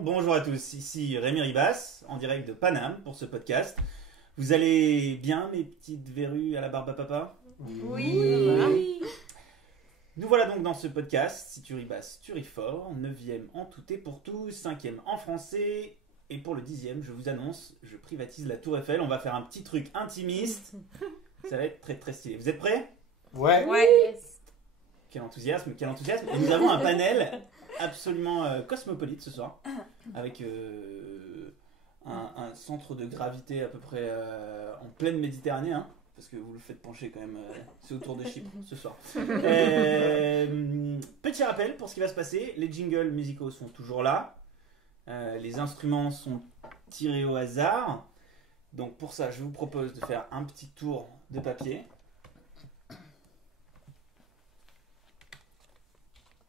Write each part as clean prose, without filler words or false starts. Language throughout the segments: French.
Bonjour à tous, ici Rémi Ribas, en direct de Paname pour ce podcast. Vous allez bien, mes petites verrues à la barbe à papa? Oui. Nous voilà donc dans ce podcast, si tu ribasses, tu ris fort, 9e en tout et pour tout, 5e en français, et pour le 10e, je vous annonce, je privatise la Tour Eiffel, on va faire un petit truc intimiste, ça va être très très stylé. Vous êtes prêts? Ouais. Yes. Quel enthousiasme. Et nous avons un panel absolument cosmopolite ce soir, avec un centre de gravité à peu près en pleine Méditerranée, hein, parce que vous le faites pencher quand même, c'est autour de Chypre ce soir. Petit rappel pour ce qui va se passer, les jingles musicaux sont toujours là, les instruments sont tirés au hasard, donc pour ça je vous propose de faire un petit tour de papier.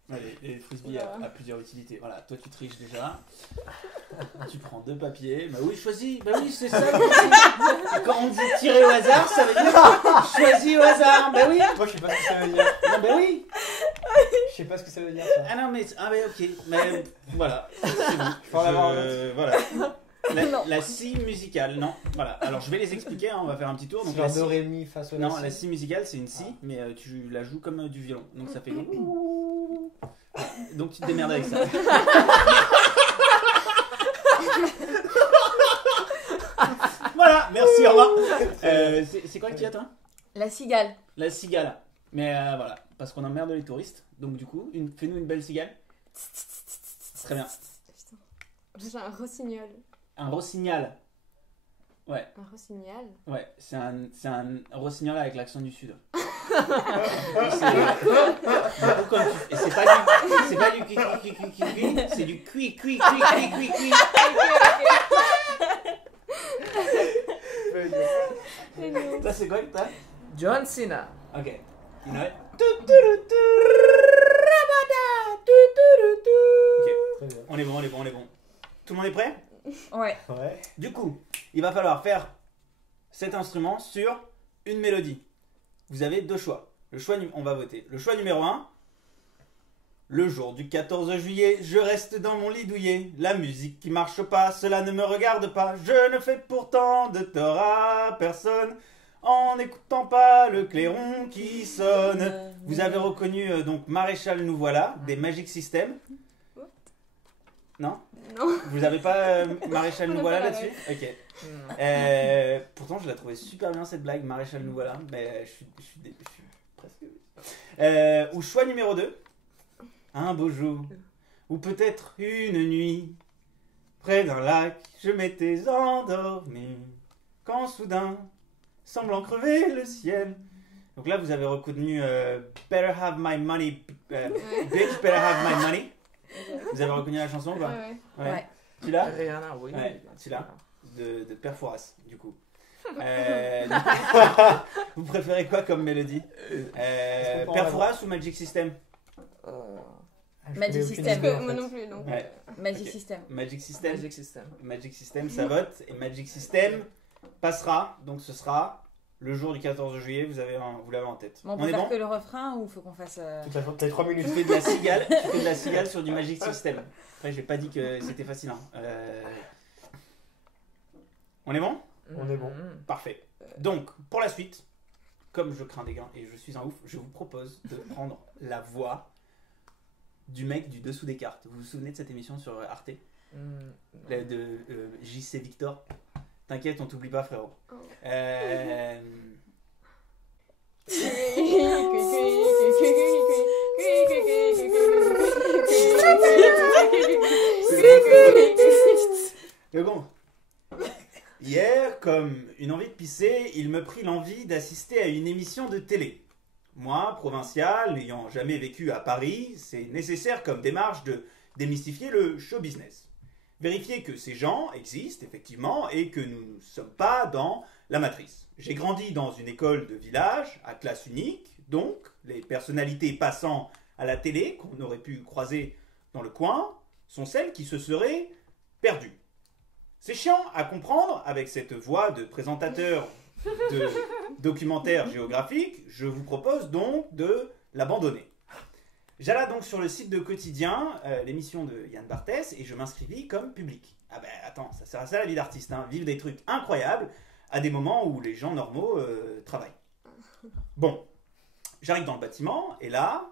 Allez, les frisbees a plusieurs utilités. Voilà, toi tu triches déjà. Tu prends 2 papiers. Bah oui, choisis. Bah oui, c'est ça. Quand on dit tirer au hasard, ça veut dire choisis au hasard. Bah oui. Moi, je sais pas ce que ça veut dire. Non, bah oui. Je sais pas ce que ça veut dire, ça. Ah non, mais ok. Mais voilà. C'est bon. Faut en avoir voilà. La scie musicale, non. Voilà. Alors je vais les expliquer. Hein, on va faire un petit tour. Donc genre do, ré, mi, fa, sol, non, si. la scie musicale, c'est une scie, mais tu la joues comme du violon. Donc ça fait. Donc tu te démerdes avec ça. Voilà, merci, au revoir. C'est quoi que tu as, toi? La cigale. La cigale. Mais voilà, parce qu'on emmerde les touristes. Donc du coup, fais-nous une belle cigale. Très bien. J'ai un rossignol. Un rossignol. Ouais, Un rossignol. ouais, c'est un rossignol avec l'accent du sud. Et c'est pas du cui, c'est du cui. Ça c'est quoi que t'as? John Cena. Ok. You know it? Ok, Très bien. on est bon. Tout le monde est prêt? Ouais. Ouais. Du coup, il va falloir faire cet instrument sur une mélodie. Vous avez 2 choix. On va voter. Le choix numéro 1. Le jour du 14 juillet, je reste dans mon lit douillet. La musique qui marche pas, cela ne me regarde pas. Je ne fais pourtant de tort à personne en n'écoutant pas le clairon qui sonne. Vous avez reconnu donc Maréchal Nous Voilà des Magic System. Non? Non. Vous avez pas Maréchal Nous On a Voilà pas la là-dessus? Ok. Pourtant, je la trouvais super bien cette blague, Maréchal Nous Voilà, mais je suis presque. Ou choix numéro 2, un beau jour, ou peut-être une nuit, près d'un lac, je m'étais endormi, quand soudain, semblant crever le ciel. Donc là, vous avez reconnu Better Have My Money, Bitch Better Have My Money. Vous avez reconnu la chanson ou pas? Ouais. Tu l'as? Rihanna, oui. Ouais, tu l'as? De Père Fouras, du coup. Vous préférez quoi comme mélodie? qu'on peut en Père avoir Fouras ou Magic System? Magic System. Parce que moi non plus, donc. Ouais. Magic Ok. System. Magic System. Magic System. Magic System, ça vote. Et Magic System passera. Donc ce sera le jour du 14 juillet. Vous l'avez en tête. Bon, on On peut est faire bon? que le refrain ou faut qu'on fasse. Tout à fait. T'as 3 minutes. Tu fais de la cigale. Tu fais de la cigale sur du Magic System. Après, j'ai pas dit que c'était facile. Hein. On est bon? On est bon. Parfait. Donc, pour la suite, comme je crains des gains et je suis un ouf, je vous propose de prendre la voix du mec du dessous des cartes. Vous vous souvenez de cette émission sur Arte? De JC Victor? T'inquiète, on t'oublie pas, frérot. Oh. Mais bon. Hier, comme une envie de pisser, il me prit l'envie d'assister à une émission de télé. Moi, provincial, n'ayant jamais vécu à Paris, c'est nécessaire comme démarche de démystifier le show business. Vérifier que ces gens existent effectivement et que nous ne sommes pas dans la matrice. J'ai grandi dans une école de village à classe unique, donc les personnalités passant à la télé qu'on aurait pu croiser dans le coin sont celles qui se seraient perdues. C'est chiant à comprendre avec cette voix de présentateur de documentaire géographique, je vous propose donc de l'abandonner. J'alla donc sur le site de Quotidien, l'émission de Yann Barthès, et je m'inscrivis comme public. Ah ben attends, ça sert à ça la vie d'artiste, hein, vivre des trucs incroyables à des moments où les gens normaux travaillent. Bon, j'arrive dans le bâtiment, et là,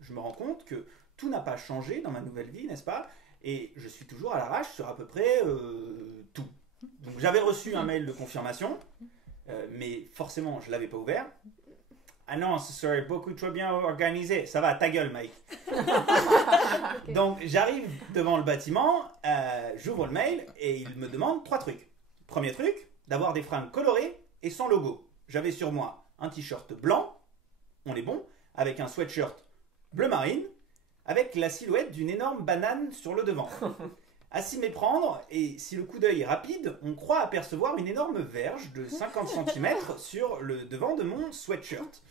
je me rends compte que tout n'a pas changé dans ma nouvelle vie, n'est-ce pas? Et je suis toujours à l'arrache sur à peu près tout. Donc j'avais reçu un mail de confirmation, mais forcément je ne l'avais pas ouvert. Ah non, ce serait beaucoup trop bien organisé. Ça va, ta gueule, Mike. Ok. Donc j'arrive devant le bâtiment, j'ouvre le mail et il me demande 3 trucs. Premier truc, d'avoir des fringues colorées et sans logo. J'avais sur moi un t-shirt blanc, on est bon, avec un sweatshirt bleu marine, avec la silhouette d'une énorme banane sur le devant. À s'y méprendre, et si le coup d'œil est rapide, on croit apercevoir une énorme verge de 50 cm sur le devant de mon sweatshirt.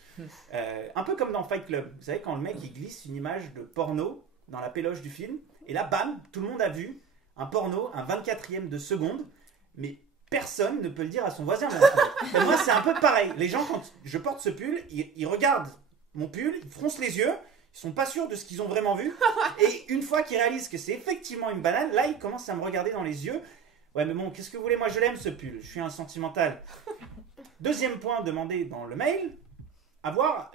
Un peu comme dans Fight Club. Vous savez, quand le mec il glisse une image de porno dans la péloche du film, et là, bam, tout le monde a vu un porno, un 24e de seconde, mais personne ne peut le dire à son voisin. Et moi, c'est un peu pareil. Les gens, quand je porte ce pull, ils regardent mon pull, ils froncent les yeux, ils sont pas sûrs de ce qu'ils ont vraiment vu. Et une fois qu'ils réalisent que c'est effectivement une banane, là, ils commencent à me regarder dans les yeux. Ouais, mais bon, qu'est-ce que vous voulez? Moi, je l'aime, ce pull. Je suis un sentimental. Deuxième point demandé dans le mail, avoir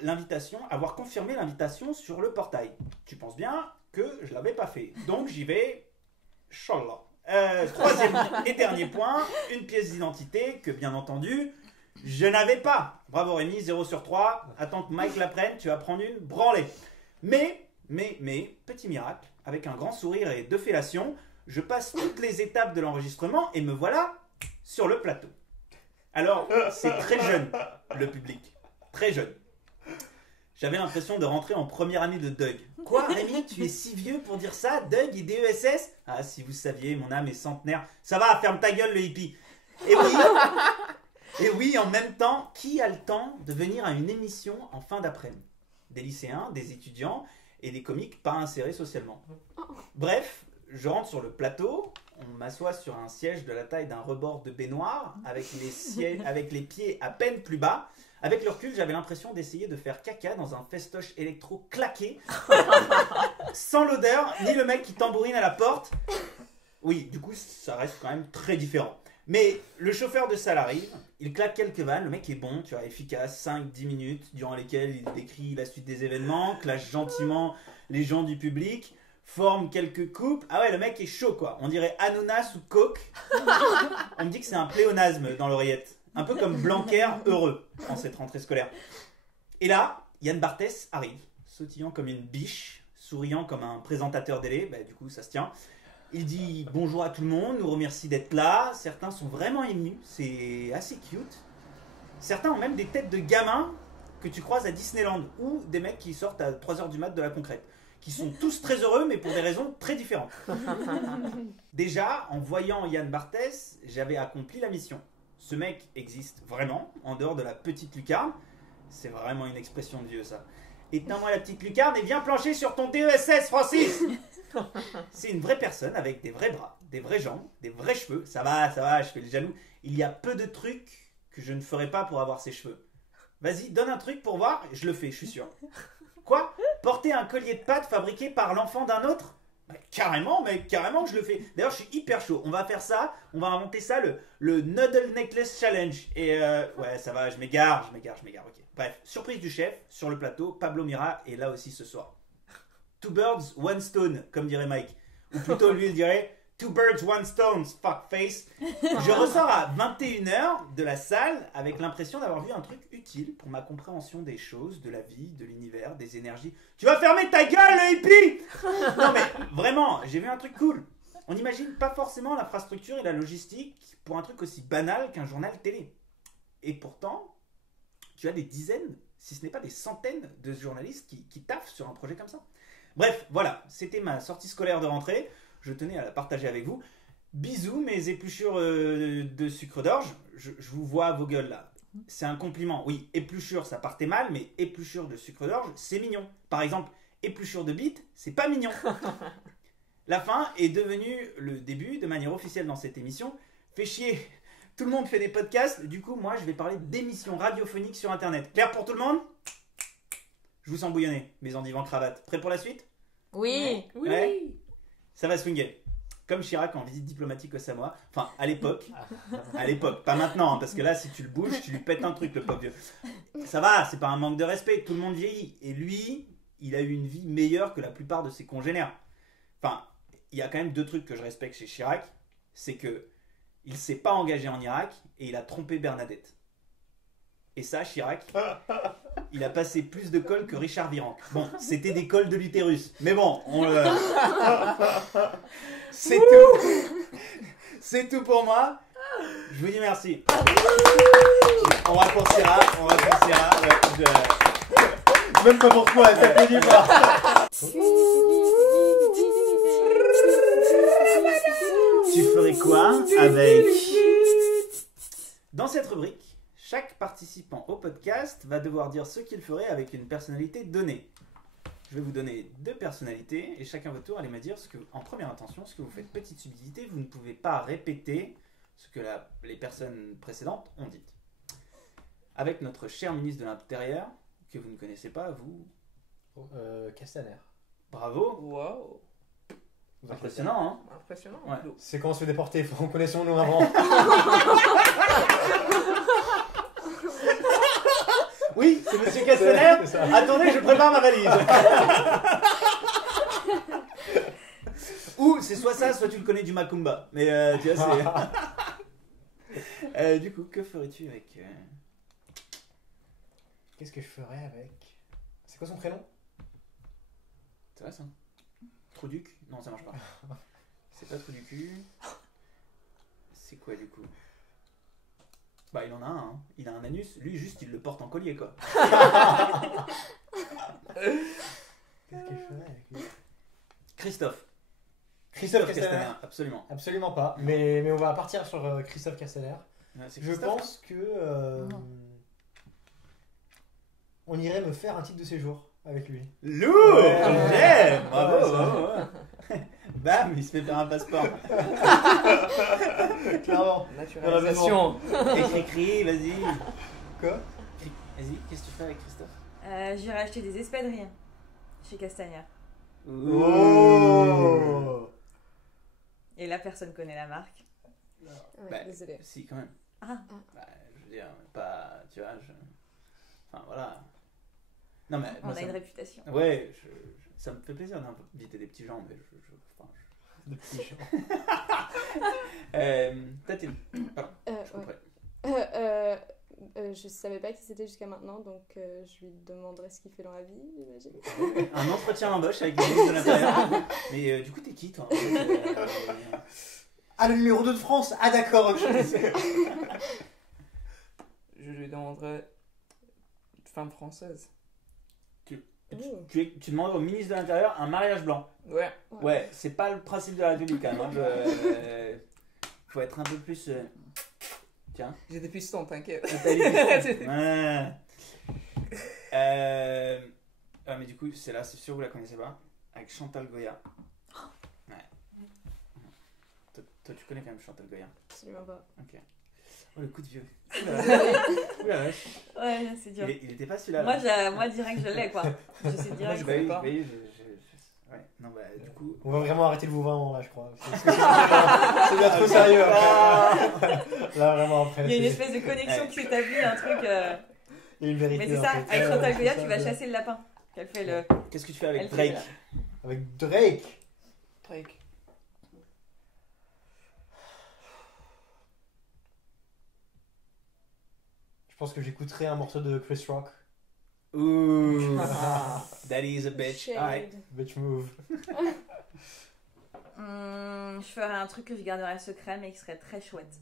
confirmé l'invitation sur le portail. Tu penses bien que je l'avais pas fait. Donc, j'y vais. Inch'Allah. Troisième et dernier point, une pièce d'identité que, bien entendu, je n'avais pas. Bravo Rémi, 0 sur 3. Attends que Mike la prenne, tu vas prendre une branlée. Mais, petit miracle, avec un grand sourire et 2 fellations, je passe toutes les étapes de l'enregistrement et me voilà sur le plateau. Alors, c'est très jeune, le public. Très jeune. J'avais l'impression de rentrer en première année de Doug. Quoi, Rémi, tu es si vieux pour dire ça? Doug et DESS? Ah, si vous saviez, mon âme est centenaire. Ça va, ferme ta gueule, le hippie. Et oui, en même temps, qui a le temps de venir à une émission en fin d'après-midi? Des lycéens, des étudiants et des comiques pas insérés socialement. Bref, je rentre sur le plateau, on m'assoit sur un siège de la taille d'un rebord de baignoire, avec les pieds à peine plus bas. Avec le recul, j'avais l'impression d'essayer de faire caca dans un festoche électro claqué, sans l'odeur, ni le mec qui tambourine à la porte. Oui, du coup, ça reste quand même très différent. Mais le chauffeur de salle arrive, il claque quelques vannes, le mec est bon, tu vois, efficace, 5-10 minutes, durant lesquelles il décrit la suite des événements, clash gentiment les gens du public, forme quelques couples. Ah ouais, le mec est chaud, quoi. On dirait Hanouna sous coke. On me dit que c'est un pléonasme dans l'oreillette. Un peu comme Blanquer heureux en cette rentrée scolaire. Et là, Yann Barthès arrive, sautillant comme une biche, souriant comme un présentateur télé, bah, du coup ça se tient. Il dit bonjour à tout le monde, nous remercie d'être là. Certains sont vraiment émus, c'est assez cute. Certains ont même des têtes de gamins que tu croises à Disneyland ou des mecs qui sortent à 3h du mat de la concrète, qui sont tous très heureux mais pour des raisons très différentes. Déjà, en voyant Yann Barthès, j'avais accompli la mission. Ce mec existe vraiment, en dehors de la petite lucarne. C'est vraiment une expression de vieux, ça. Éteins-moi la petite lucarne et viens plancher sur ton DESS, Francis. C'est une vraie personne avec des vrais bras, des vraies jambes, des vrais cheveux. Ça va, je fais le jaloux. Il y a peu de trucs que je ne ferais pas pour avoir ses cheveux. Vas-y, donne un truc pour voir, je le fais, je suis sûr. Quoi? Porter un collier de pâte fabriqué par l'enfant d'un autre? Carrément que je le fais. D'ailleurs, je suis hyper chaud. On va faire ça, on va inventer ça, le Noodle Necklace Challenge. Et ouais, ça va, je m'égare, ok. Bref, surprise du chef, sur le plateau, Pablo Mira est là aussi ce soir. 2 birds, 1 stone, comme dirait Mike. Ou plutôt, lui, il dirait 2 birds, 1 stone, fuckface. Je ressors à 21h de la salle avec l'impression d'avoir vu un truc utile pour ma compréhension des choses, de la vie, de l'univers, des énergies. Tu vas fermer ta gueule, le hippie! Non mais, vraiment, j'ai vu un truc cool. On n'imagine pas forcément l'infrastructure et la logistique pour un truc aussi banal qu'un journal télé. Et pourtant, tu as des dizaines, si ce n'est pas des centaines de journalistes qui taffent sur un projet comme ça. Bref, voilà, c'était ma sortie scolaire de rentrée. Je tenais à la partager avec vous. Bisous mes épluchures de sucre d'orge. Je vous vois à vos gueules là. C'est un compliment. Oui, épluchure ça partait mal, mais épluchure de sucre d'orge, c'est mignon. Par exemple, épluchure de bite, c'est pas mignon. La fin est devenue le début de manière officielle dans cette émission. Fait chier, tout le monde fait des podcasts. Du coup, moi, je vais parler d'émissions radiophoniques sur Internet. Clair pour tout le monde? Je vous sens bouillonner, mes endives en cravate. Prêt pour la suite? Oui. Oui. Ouais. Ça va swinguer. Comme Chirac en visite diplomatique au Samoa. Enfin, à l'époque. À l'époque, pas maintenant, hein, parce que là, si tu le bouges, tu lui pètes un truc, le pauvre vieux. Ça va, c'est pas un manque de respect. Tout le monde vieillit. Et lui, il a eu une vie meilleure que la plupart de ses congénères. Enfin, il y a quand même 2 trucs que je respecte chez Chirac. C'est que il s'est pas engagé en Irak et il a trompé Bernadette. Et ça, Chirac, il a passé plus de cols que Richard Virenque. Bon, c'était des cols de l'utérus. Mais bon, c'est tout. C'est tout pour moi. Je vous dis merci. On raccourcira. Ouais, Même pas pour toi, ça fait du pas. Tu ferais quoi avec... Dans cette rubrique, chaque participant au podcast va devoir dire ce qu'il ferait avec une personnalité donnée. Je vais vous donner 2 personnalités et chacun votre tour allez me dire en première intention ce que vous faites. Petite subtilité, vous ne pouvez pas répéter ce que les personnes précédentes ont dit. Avec notre cher ministre de l'Intérieur, que vous ne connaissez pas, vous... Castaner. Bravo. Wow. Impressionnant, hein? Impressionnant. Ouais. C'est quand on se fait déporter, faut qu'on connaisse son nom avant. Oui, c'est Monsieur Castaner. C'est ça. Attendez, je prépare ma valise. Ou c'est soit ça, soit tu le connais du Macumba. Mais tu vois, c'est... du coup, que ferais-tu avec... Qu'est-ce que je ferais avec... C'est quoi son prénom? C'est vrai ça? Trouduc? Non, ça marche pas. C'est pas Trouducu. C'est quoi du coup? Bah il en a un, hein. Il a un anus, lui juste il le porte en collier quoi. Qu'est-ce que je ferais avec lui? Christophe Christophe Castaner, Castaner. absolument. Absolument pas. Mais on va partir sur Christophe Castaner. Ouais, c'est Je Christophe, pense que on irait me faire un titre de séjour avec lui. Lourd! Ouais. J'aime! Bravo! Ouais, ça. Bravo. Bam, il se fait faire un passeport. Clairement. Naturalisation. Écris, vas-y. Quoi? Vas-y, qu'est-ce que tu fais avec Christophe? J'irai acheter des espadrilles chez Castagnère. Oh! Et là, personne connaît la marque. Ouais, Bah, désolée. Si, quand même. Ah, Bah, je veux dire, pas. Tu vois, Enfin, voilà. Non, mais. on moi, a ça une me- réputation. Ouais, ça me fait plaisir d'inviter des petits gens, mais enfin, De petits gens. Tatine. Pardon, je Ouais. comprends. Je savais pas qui c'était jusqu'à maintenant, donc je lui demanderai ce qu'il fait dans la vie, j'imagine. Un entretien d'embauche avec le ministre de l'Intérieur. Mais du coup, t'es qui, toi Ah, le numéro 2 de France. Ah, d'accord. Ok. Je lui demanderai femme française. Tu demandes au ministre de l'Intérieur un mariage blanc. Ouais. Ouais, c'est pas le principe de la République, quand même. Hein. Faut être un peu plus... Tiens. J'ai des pistons, t'inquiète. T'as les pistons. Ouais. Mais du coup, c'est là, c'est sûr que vous la connaissez pas. Avec Chantal Goya. Ouais. Toi, tu connais quand même Chantal Goya. Absolument pas. Ok. Oh, le coup de vieux. Ouh la vache. Ouh la vache. Ouais, c'est dur. Il était pas celui-là. Moi, direct, je l'ai, quoi. Je sais Moi, direct. je Bah connais oui, pas. bah oui, ouais. Non, bah, du coup... On va vraiment arrêter le vouvoiement là, je crois. C'est bien trop sérieux. Là, vraiment, après. Il y a une c'est- espèce de connexion qui s'établit, un truc. Il y a une vérité. Mais c'est en ça, fait. avec Chantal Goya, C'est tu ça, vas ouais. chasser le lapin. Qu'elle fait le. Qu'est-ce que tu fais avec Elle fait Drake? Avec Drake. Drake. Je pense que j'écouterai un morceau de Chris Rock. Ouh, that is a bitch. Shade. Alright. Bitch move. Je ferais un truc que je garderais secret, mais qui serait très chouette.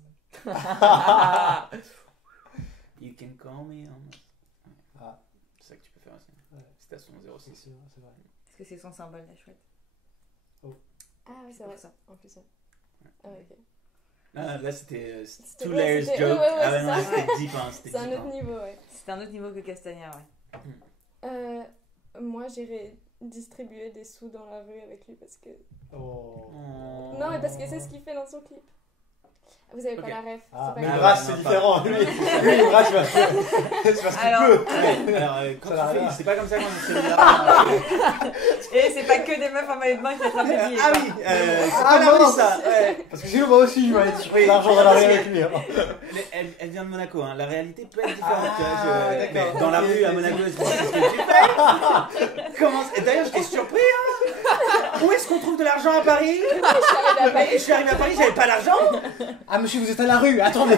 You can call me on... Ah. C'est ça que tu peux faire aussi. Ouais. Citation 06. C'est vrai. Parce que c'est son symbole, la chouette. Ah oui, c'est pour vrai. ça. En plus, ouais. Ah, ok. Ah, là, c'était C'était- two ouais, layers c'était- joke. ouais, ouais, Ah, c'est non, ça. c'était deep, hein. C'était C'est un deep, autre hein. niveau, ouais. C'est un autre niveau que Castagnard, ouais. Moi, j'irai distribuer des sous dans la rue avec lui parce que... Oh. Oh. Non, mais parce que c'est ce qu'il fait dans son clip. Vous avez Ok. pas la ref. Ah, c'est mais pas le grave. race, c'est différent. Lui, le race, c'est parce qu'il Alors- peut. Alors, quand Ça n'a tu rien. fais, c'est pas comme ça qu'on se fait. Et c'est pas que des meufs en maillot de bain qui attrapent des billets. Ah quoi. oui, c'est Ah, pas la non. Russe, ça. Ouais. Parce que sinon, moi aussi, je vais aller chercher Oui. l'argent dans la rue avec lui. hein. Mais elle vient de Monaco, hein. La réalité peut être différente. Ah, tu vois, d'accord. mais dans la rue à Monaco, c'est ce que tu fais. Comment Et d'ailleurs, j'étais surpris. Hein. Où est-ce qu'on trouve de l'argent à Paris? Je suis arrivée à Paris. Je suis arrivé à Paris, j'avais pas l'argent. Ah, monsieur, vous êtes à la rue, attendez.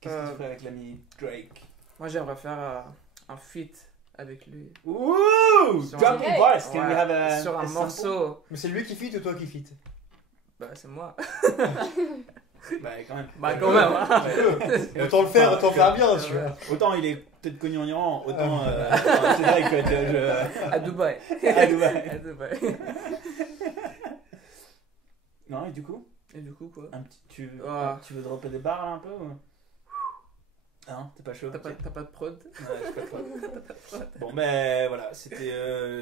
Qu'est-ce que tu fais avec l'ami Drake? Moi, j'aimerais faire un feat avec lui. Ouh! Sur Drop un- the bars. Can we Ouais, have a sur un sample? morceau. Mais c'est lui qui fit ou toi qui fit? Bah, c'est moi. Bah, quand même. Bah, quand même, hein. Ouais. Autant le faire, autant faire bien, Ouais. tu vois. Autant il est peut-être connu en Iran, autant c'est vrai que À Dubaï. à Dubaï. À Dubaï. Non, et du coup, Et du coup, quoi? un petit, Ah. tu veux dropper des barres là, un peu ou... Non, t'es pas chaud. T'as pas de prod? Ouais, j'ai pas trop. Bon ben voilà, c'était.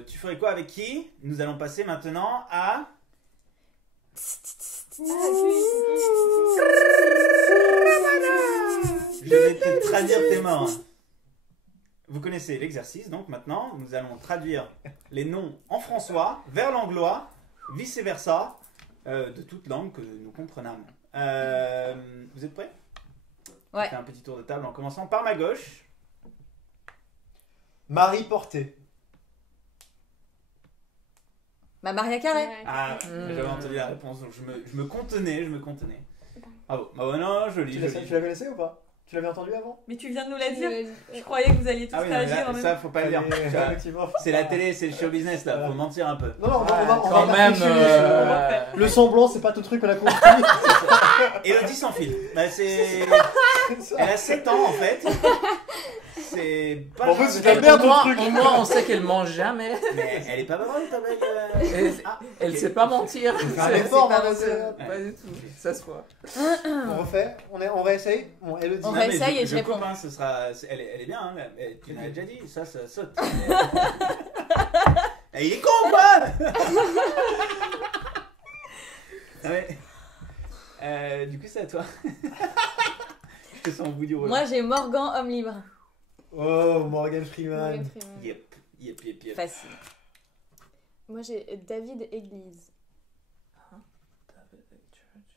Tu ferais quoi avec qui? Nous allons passer maintenant à. Ah, Je vais te traduire tes morts. Vous connaissez l'exercice, donc maintenant nous allons traduire les noms en françois vers l'anglois, vice versa, de toute langue que nous comprenons. Vous êtes prêts? Ouais. On fait un petit tour de table en commençant par ma gauche. Marie Porté. Bah, Maria Carré. Ouais. Ah, j'avais entendu la réponse, donc je me contenais. Bravo, bah ouais, non, joli, Tu joli. la connaissais ou pas? Tu l'avais entendu avant? Mais tu viens de nous la Tu dire. l'as dit. Je croyais que vous alliez tous Ah oui, non, mais réagir là, en même ça faut pas le dire. Fallait- Ça, effectivement. c'est la télé, c'est le show business là, faut mentir un peu. Non, non, on va Quand même. réfléchir. Le semblant, c'est pas tout truc qu'on a construit. Elodie sans fil. Bah, c'est... Elle a 7 ans en fait. C'est pas En fait, grave. c'est de la merde, ton truc. Au moins, on sait qu'elle mange jamais. Mais elle est pas bavarde ta mec. Et Ah, elle ok. sait pas mentir. un C'est effort, pas hein, vrai, c'est- pas du tout. Ça se voit. On refait, on réessaye. Bon, Elodie. On Non, mais réessaye et je coupe, réponds. hein, ce sera... elle est bien, hein, mais tu l'as déjà dit, ça saute. Eh, il est con quoi. Ah ouais. Du coup c'est à toi. Je te sens au bout du rouleau. Moi, j'ai Morgan, homme libre. Oh, Morgan Freeman. Morgan Freeman. Yep. Facile. Moi j'ai David Église.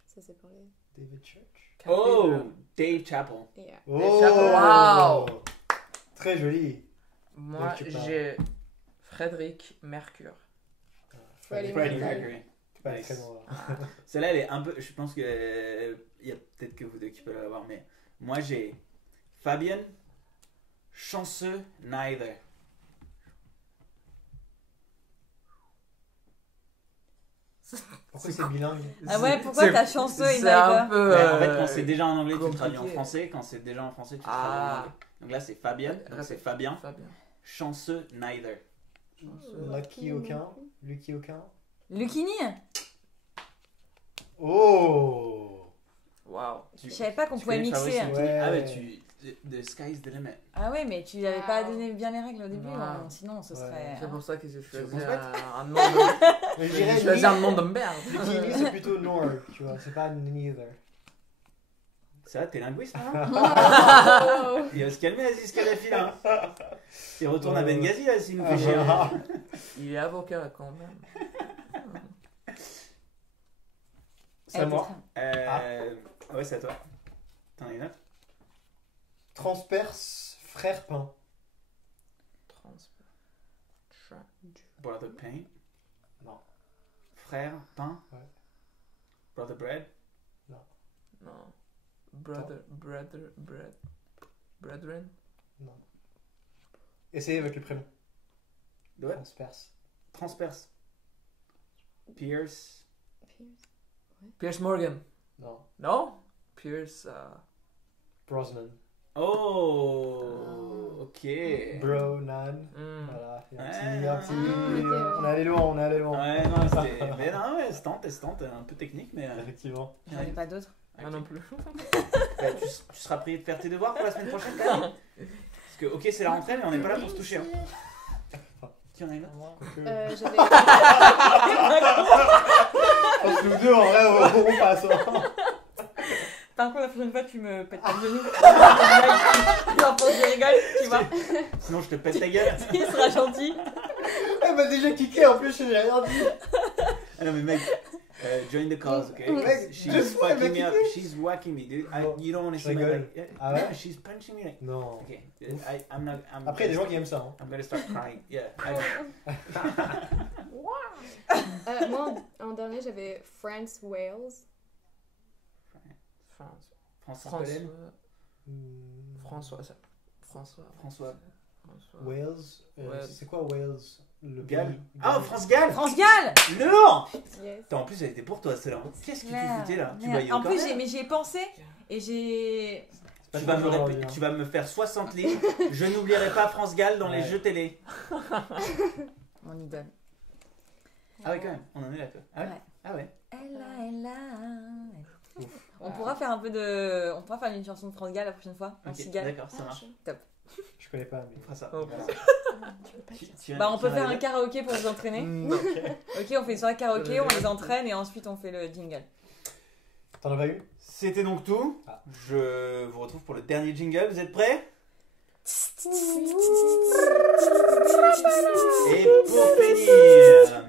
Ça c'est pour les. David Church. Oh, Dave Chappell. Yeah. Oh, Wow. Très joli. Moi, Donc, tu parles. j'ai Frédéric Mercure. Freddie Freddie Mercury. Mercury. Pas Nice. très loin. Celle-là, elle est un peu. Je pense que. Il y a peut-être que vous deux qui peuvent l'avoir, mais moi j'ai Fabian, chanceux, neither. Pourquoi c'est bilingue? Ah ouais, pourquoi C'est- t'as chanceux et C'est un neither peu. Ouais, en fait, quand c'est déjà en anglais, tu le traduis en compliqué. français. Quand c'est déjà en français, tu le traduis en Ah. anglais. Donc là, c'est Fabian, donc c'est Fabien, Fabien. chanceux, neither. Lucky aucun. Lucky aucun. Lucchini. Oh. Waouh. Je savais pas qu'on Tu pouvait connais mixer. Fabrice Luchini Ouais. Ah ouais, The sky's the limit. Ah ouais, mais tu n'avais pas donné bien les règles au début, Ouais. là. Sinon ce Ouais. serait. C'est pour ça que j'ai choisi penses un nom de. Mais je J'ai dirais choisi un nom de merde. Lucky c'est plutôt nor, tu vois. C'est pas neither. Ça va, t'es linguiste, hein Oh. Il va se calmer, Aziz Kadhafi, là. Il retourne à Ouais. Benghazi, là, s'il nous fait chier. Ah. Il est avocat quand même. C'est à moi. Ouais, c'est à toi. T'en as une autre? Transperce frère pain. Brother Pain. Non. Frère, pain. Ouais. Brother Bread. Non. Brethren. Essayez avec le prénom. Ouais. Transperce. Transperce. Pierce. Pierce Morgan. Non. Non? Pierce. Brosnan. Oh, ok. Bro, Nan. hmm. Voilà. Il y a Ouais, un petit. ouais. On est allé loin, on est allé loin. Ouais, non, c'était. Mais non, ouais, c'est tente, un peu technique, mais. Effectivement. J'en ai pas d'autres. Ah non plus. Bah, tu seras prêt de faire tes devoirs pour la semaine prochaine, quand même. Parce que, ok, c'est la rentrée, mais on n'est pas là pour se toucher. Hein. Qui en a une autre? J'avais. Je pense que nous deux, en vrai, on passe. Par contre, la prochaine fois, tu me pètes pas le genou. Non, pour que je rigole, tu vois. Sinon, je te pète ta gueule. Il sera gentil. Elle m'a déjà kické, en plus, je n'ai rien dit. Ah non, mais mec, join the cause, ok? Mec, She's deux fois, elle m'a fucking me up. kické. She's whacking me, dude. Bon, You don't want to je see my rigole. leg. Yeah. Ah ouais? Yeah, she's punching me. Like, Non. okay, I'm not. Après, il y a des gens qui aiment ça. Hein. I'm gonna start crying. Yeah. Moi, en dernier, j'avais France Wales. François. François. Wales. Ouais. C'est quoi Wales? Le Galles. pays. Ah, France-Galles. France-Galles. Lourd. Yes. Attends, en plus, elle était pour toi, celle-là. Qu'est-ce que tu Merde, foutais là? Tu merde. voyais En au plus, corner. mais j'y ai pensé et j'ai. Tu vas, tu vas me faire 60 lignes. Je n'oublierai pas France-Galles dans les Ouais. jeux télé. Mon idole. Ah ouais, quand même. On en est là, toi. Ah ouais. Ouais. Ah ouais. Elle. On pourra faire un peu de. On pourra faire une chanson de France Gall la prochaine fois. En Ok, cigale. d'accord, ça marche. Je connais pas, On mais. fera ça. Oh. Voilà. Bah, on peut faire un karaoké pour vous entraîner. Non. Ok, on fait une soirée karaoké, on les entraîne et ensuite on fait le jingle. T'en as pas eu? C'était donc tout. Ah. Je vous retrouve pour le dernier jingle. Vous êtes prêts? Et pour finir,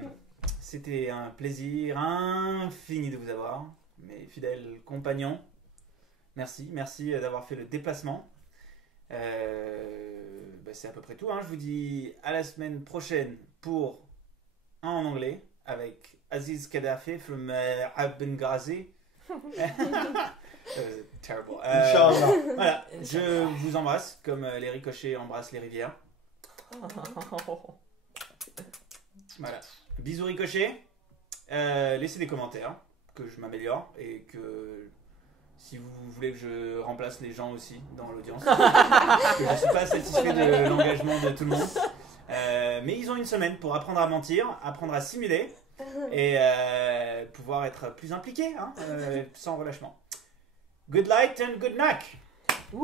c'était un plaisir infini de vous avoir, mes fidèles compagnons. Merci d'avoir fait le déplacement. C'est à peu près tout. Hein. Je vous dis à la semaine prochaine pour un en anglais avec Aziz Kadhafi from Benghazi. Terrible. Inch'Allah. Voilà, je vous embrasse comme les ricochets embrassent les rivières. Voilà. Bisous ricochets. Laissez des commentaires, que je m'améliore et que si vous voulez que je remplace les gens aussi dans l'audience, parce que je ne suis pas satisfait de l'engagement de tout le monde. Mais ils ont une semaine pour apprendre à mentir, apprendre à simuler et pouvoir être plus impliqués, hein, sans relâchement. Good light and good knack. Merci.